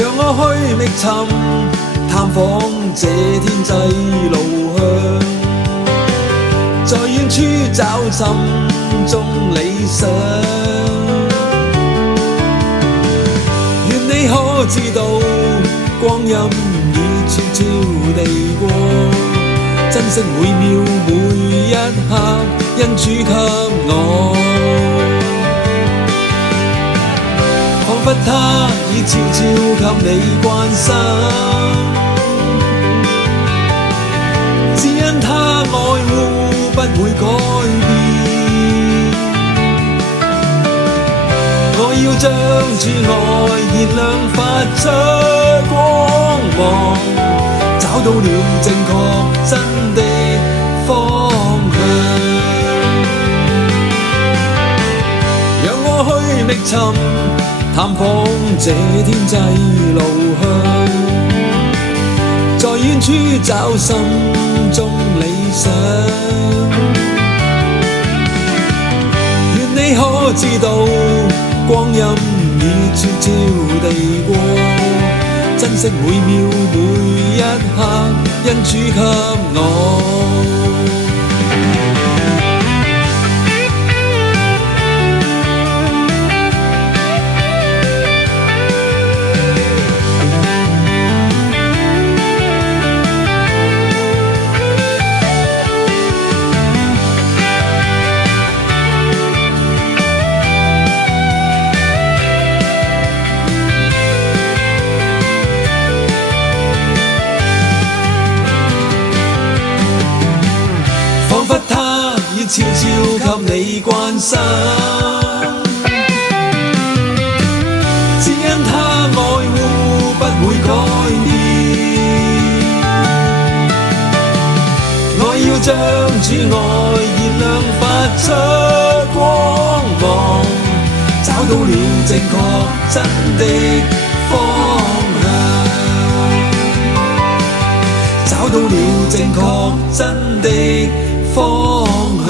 讓我去覓尋探訪這天際路向，在遠處找尋中理想。願你可知道，光陰已悄悄地過，珍惜每秒每一刻，因主給我。彷彿他已悄悄給你關心，只因他愛護不會改變。我要將主愛燃亮發出光芒，找到了正確真的方向。讓我去覓尋探訪這天際路向，在遠處找心中理想。願你可知道，光陰已悄悄地過，珍惜每秒每一刻，因主給我。彷彿他已悄悄給你關心，只因他愛護不會改變。我要將主愛燃亮發出光芒，找到了正確真的方向，找到了正確真的方向。